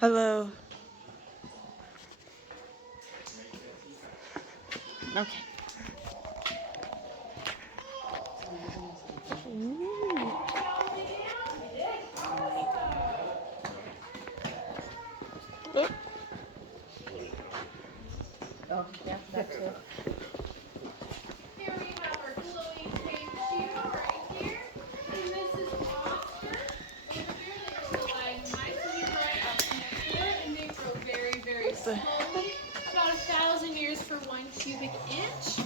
Hello. Okay. Oh, yeah, that too. Here we have our glowing cave Cheeto right here. And this is Oscar. Over here they are stalagmites. So we dry up from the floor and they grow very, very slowly. About 1,000 years for 1 cubic inch.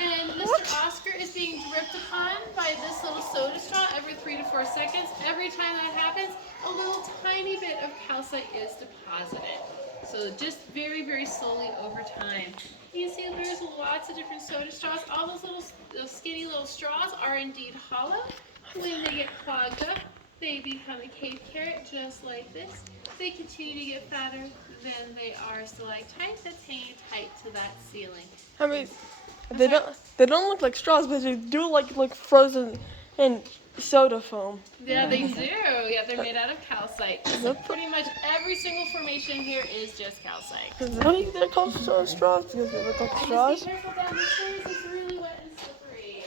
And Mr. Oscar is being dripped upon by this little soda straw every 3 to 4 seconds. Every time that happens, a little tiny bit of calcite is deposited. So just very, very slowly over time. You can see there's lots of different soda straws. All those skinny little straws are indeed hollow. When they get clogged up, they become a cave carrot just like this. They continue to get fatter, then they are stalactites that's hanging tight to that ceiling. I mean, they don't look like straws, but they do look frozen in soda foam. Yeah, they do. Yeah, they're made out of calcite. So pretty much every single formation here is just calcite. They're called straws because they look like straws. Just be careful down the stairs. It's really wet and slippery.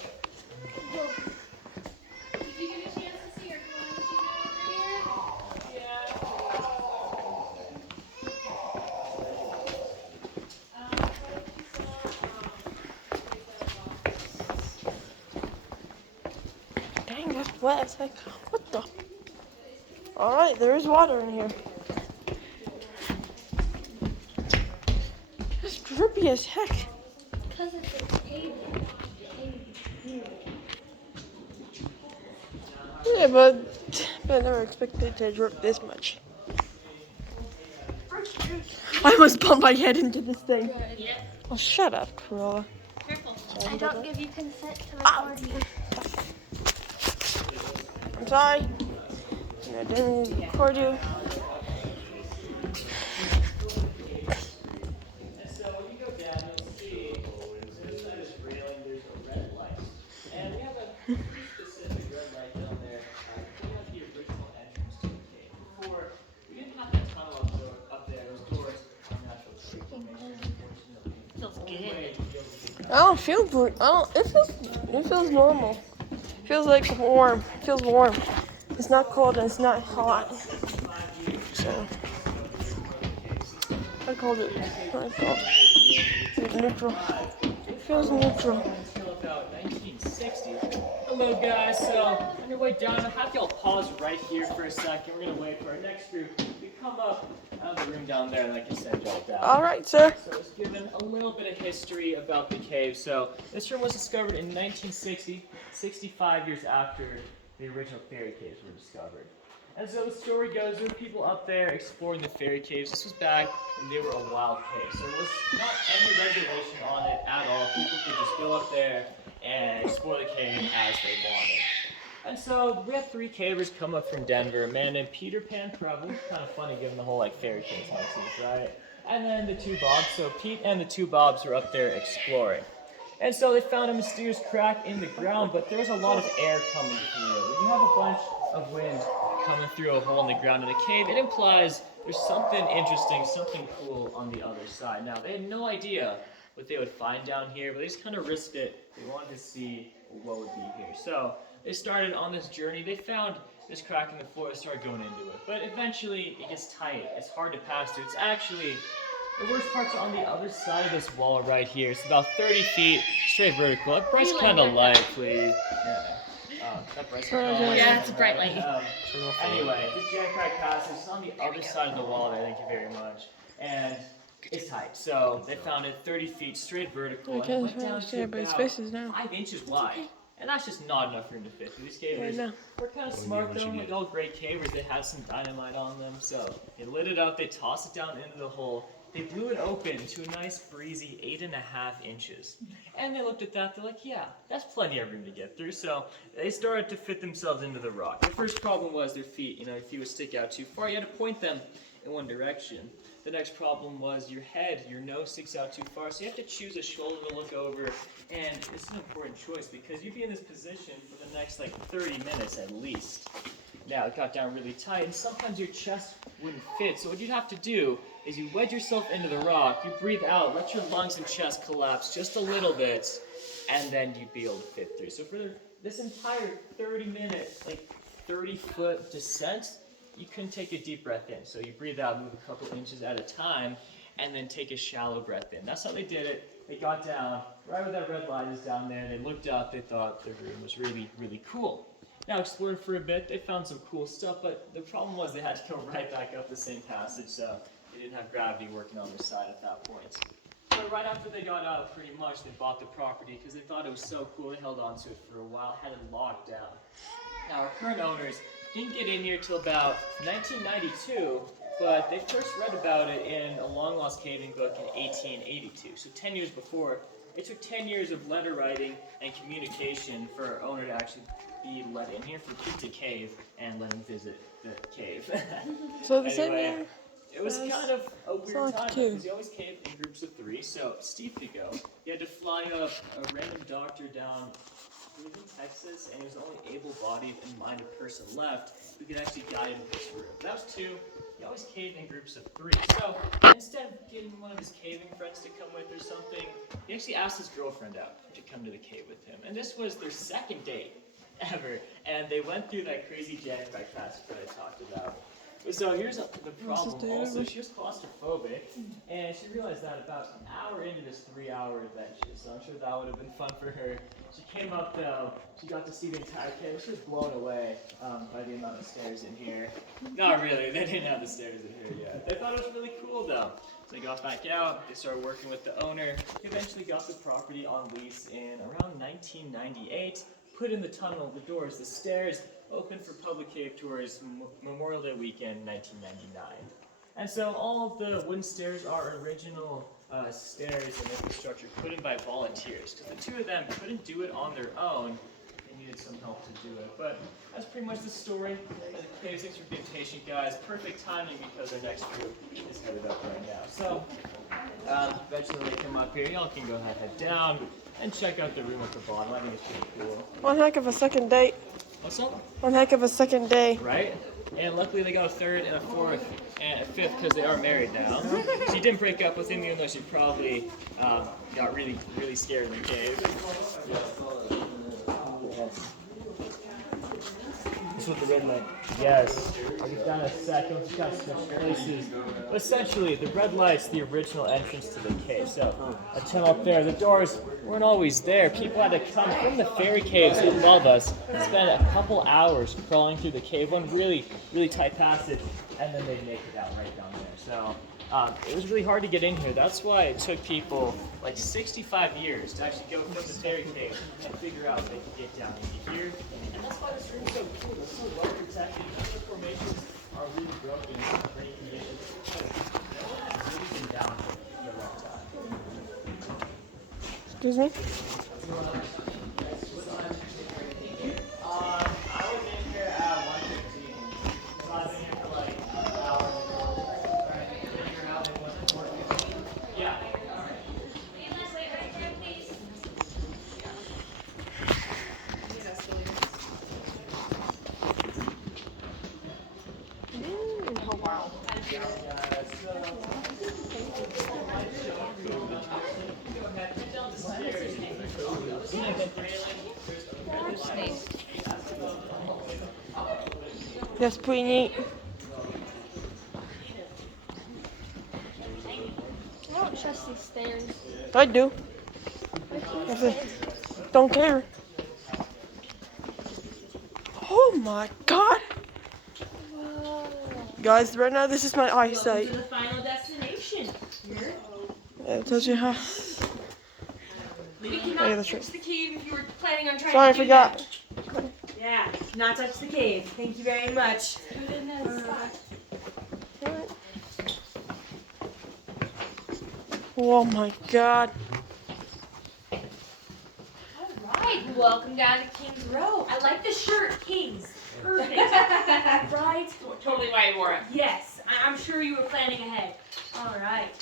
Did you get a chance to see our glowing Cheeto over here? Dang, that's wet. It's like, what the? Alright, there is water in here. It's drippy as heck. Because it's a cave. Yeah, but I never expected it to drip this much. I almost bumped my head into this thing. Yeah. Oh, shut up, Cruella. Careful. I don't give you consent to record you. I'm sorry. I didn't record you. So when you go down, you'll see inside this railing there's a red light. And we have a pretty specific red light down there. We have the original entrance to the cave. Before, we didn't have that tunnel up there. Those doors are natural tree formation, unfortunately. Feels good. I don't feel. It feels normal. It feels like warm. It feels warm. It's not cold and it's not hot. So I called it neutral. It feels neutral. Until about 1960. Hello guys, so on your way down, I'll have y'all pause right here for a second. We're gonna wait for our next group to come up out of the room down there, and like I said, y'all down. Alright, sir. So it's given a little bit of history about the cave. So this room was discovered in 1960, 65 years after the original fairy caves were discovered. And so the story goes, there were people up there exploring the fairy caves. This was back when they were a wild cave. So there was not any regulation on it at all. People could just go up there and explore the cave as they wanted. And so we had 3 cavers come up from Denver. A man named Peter Pan Preble, kind of funny given the whole fairy caves nonsense, right? And then the 2 Bobs. So Pete and the 2 Bobs were up there exploring. And so they found a mysterious crack in the ground, but there's a lot of air coming through it. When you have a bunch of wind coming through a hole in the ground in a cave, it implies there's something interesting, something cool on the other side. Now, they had no idea what they would find down here, but they just kind of risked it. They wanted to see what would be here. So they started on this journey. They found this crack in the floor. They started going into it. But eventually, it gets tight. It's hard to pass through. It's actually... the worst part's on the other side of this wall right here. It's about 30 feet straight vertical. That bright's kind of light, please. Yeah. That bright's Yeah, it's a bright light. Anyway, this jam crack passage is on the other side of the wall there. Thank you very much. And it's tight. So they found it 30 feet straight vertical. I And it went can't down understand, to but his about face is now. 5 inches wide. And that's just not enough room to fit through. These cavers no. were kind of smart though, like all great cavers. They had some dynamite on them. So they lit it up, they tossed it down into the hole. They blew it open to a nice breezy 8.5 inches. And they looked at that, they're like, yeah, that's plenty of room to get through. So they started to fit themselves into the rock. The first problem was their feet. You know, if you would stick out too far, you had to point them in one direction. The next problem was your head, your nose sticks out too far, so you have to choose a shoulder to look over, and it's an important choice because you'd be in this position for the next 30 minutes at least. Now it got down really tight, and sometimes your chest wouldn't fit. So what you'd have to do is you wedge yourself into the rock, you breathe out, let your lungs and chest collapse just a little bit, and then you'd be able to fit through. So for this entire 30-minute, like 30-foot descent, you couldn't take a deep breath in. So you breathe out, move a couple inches at a time, and then take a shallow breath in. That's how they did it. They got down, right where that red light is down there, they looked up, they thought the room was really, really cool. Now, exploring for a bit, they found some cool stuff, but the problem was they had to go right back up the same passage, so they didn't have gravity working on their side at that point. But right after they got out, pretty much, they bought the property because they thought it was so cool, they held on to it for a while, had it locked down. Now, our current owners didn't get in here till about 1992, but they first read about it in a long-lost caving book in 1882, so 10 years before. It took 10 years of letter writing and communication for our owner to actually be let in here, for Pete to cave and let him visit the cave. So the same Anyway, year. it was kind of a weird like time two. because he always caved in groups of 3. So Steve could go. He had to fly a random doctor down in Texas, and he was the only able-bodied and minded person left who could actually guide him to this room. That was 2. He always caved in groups of 3. So instead of getting one of his caving friends to come with or something, he actually asked his girlfriend out to come to the cave with him. And this was their second date ever. And they went through that crazy jackrabbit passage that I talked about. So here's the problem also. She was claustrophobic, and she realized that about an hour into this 3-hour adventure, so I'm sure that would have been fun for her. She came up though, she got to see the entire cave. She was blown away by the amount of stairs in here. Not really, they didn't have the stairs in here yet. They thought it was really cool though. So they got back out, they started working with the owner. He eventually got the property on lease in around 1998, put in the tunnel, the doors, the stairs, open for public cave tours Memorial Day weekend 1999. And so all of the wooden stairs are original stairs and infrastructure put in by volunteers. Because the 2 of them couldn't do it on their own, they needed some help to do it. But that's pretty much the story of the cave. Thanks for being patient, guys. Perfect timing because our next group is headed up right now. So eventually when they come up here, y'all can go ahead, head down, and check out the room at the bottom. I think it's pretty cool. One heck of a second date. What's up? One heck of a second day. Right? And luckily they got a 3rd and a 4th and a 5th because they are married now. She didn't break up with him even though she probably got really, really scared in the cave. This with the red light. Yes. I'll get down in a second. We've got to switch places. But essentially, the red light's the original entrance to the cave. So, a tunnel up there. The doors weren't always there. People had to come from the fairy caves above us, spend a couple hours crawling through the cave, one really, really tight passage, and then they'd make it out right down there. So, it was really hard to get in here. That's why it took people like 65 years to actually go from the fairy cave and figure out if they could get down into here. And that's why this room's so cool. It's so well protected. None of the formations are really broken in great condition. No one has really been down here for a long time. Excuse me? I was in here at 1:15. So I've been here for like an hour. Yeah. Oh, wow. That's pretty neat. I don't trust these stairs. I do. Don't care. Oh my god. Whoa. Guys, right now this is my eyesight. To the final destination. Yeah, it tells you how. We Oh, cannot yeah, that's touch right. the cave if you were planning on trying Sorry, I to do forgot. that. Yeah, not touch the cave. Thank you very much. Oh my god. Alright, welcome down to King's Row. I like the shirt, King's. Perfect. Right? Totally why I wore it. Yes, I'm sure you were planning ahead. Alright.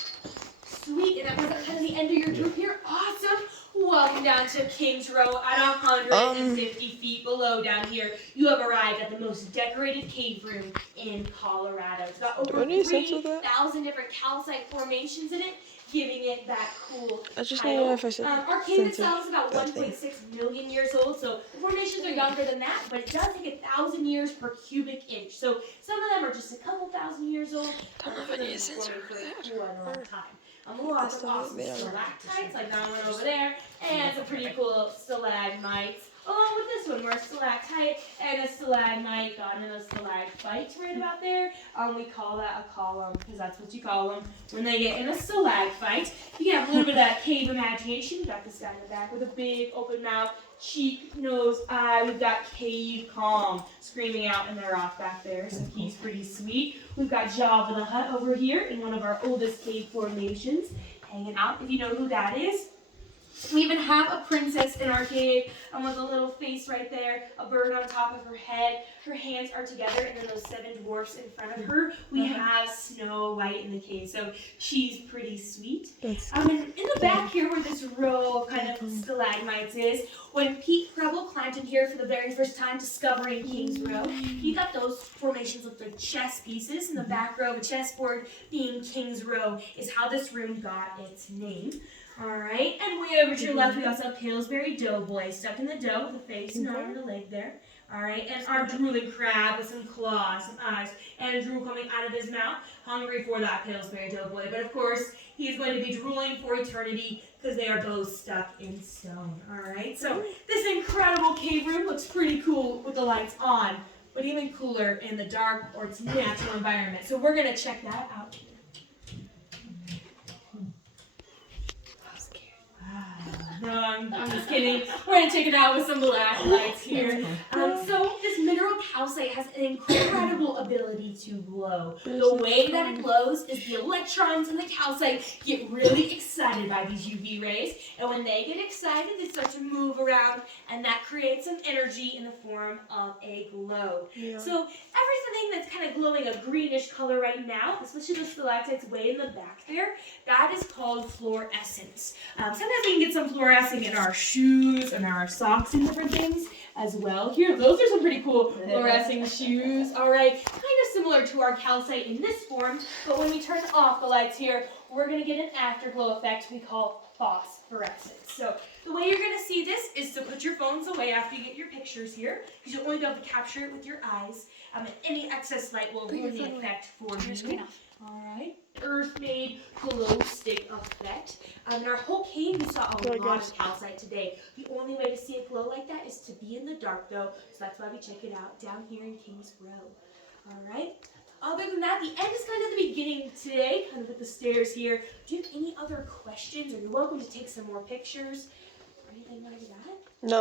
Sweet, and that was kind of the end of your group here. Awesome. Welcome down to Kings Row at 150 feet below down here. You have arrived at the most decorated cave room in Colorado. It's got over What do you sense with that? 3,000 different calcite formations in it, giving it that cool I just need to know if I said Our cave sense itself is about that thing. 1.6 million years old, so the formations are younger than that, but it does take 1,000 years per cubic inch. So some of them are just a couple thousand years old. Don't know if I need a sensor for that. For a long time. Lots of awesome stalactites like that one over there, and some pretty cool stalagmites. Along with this one, where a stalactite and a stalagmite got in a stalagmite right about there. We call that a column, because that's what you call them when they get in a stalagmite. You can have a little bit of that cave imagination. We've got this guy in the back with a big open mouth, cheek, nose, eye. We've got Cave Kong screaming out in the rock back there, so he's pretty sweet. We've got Jabba the Hutt over here in one of our oldest cave formations, hanging out, if you know who that is. We even have a princess in our cave, with a little face right there, a bird on top of her head. Her hands are together, and then those 7 dwarfs in front of her. We have Snow White in the cave, so she's pretty sweet. And in the back here, where this row of kind of stalagmites is, when Pete Preble climbed in here for the very first time, discovering Kings Row, he got those formations look like chess pieces. In the back row of a chessboard, being Kings Row, is how this room got its name. Alright, and way over to your left, we also have Pillsbury Doughboy stuck in the dough with a face and arm and a leg there. Alright, and our drooling crab with some claws, some eyes, and drool coming out of his mouth, hungry for that Pillsbury Doughboy. But of course, he's going to be drooling for eternity because they are both stuck in stone. Alright, so this incredible cave room looks pretty cool with the lights on, but even cooler in the dark or its natural environment. So we're going to check that out. No, I'm just kidding. We're going to check it out with some black lights here. So this mineral calcite has an incredible ability to glow. The way that it glows is the electrons in the calcite get really excited by these UV rays. And when they get excited, they start to move around, and that creates some energy in the form of a glow. Yeah. So everything that's kind of glowing a greenish color right now, especially the stalactites way in the back there, that is called fluorescence. Sometimes we can get some fluorescing in our shoes and our socks and different things as well. Here, those are some pretty cool fluorescing shoes. All right, kind of similar to our calcite in this form, but when we turn off the lights here, we're going to get an afterglow effect we call phosphorescence. So the way you're going to see this is to put your phones away after you get your pictures here, because you'll only be able to capture it with your eyes. And any excess light will ruin the effect for you. Alright, Earth-made glow stick effect. In our whole cave, we saw a lot of calcite today. The only way to see it glow like that is to be in the dark, though, so that's why we check it out down here in Kings Row. Alright, other than that, the end is kind of the beginning today, kind of with the stairs here. Do you have any other questions, or you're welcome to take some more pictures, or anything like that? No.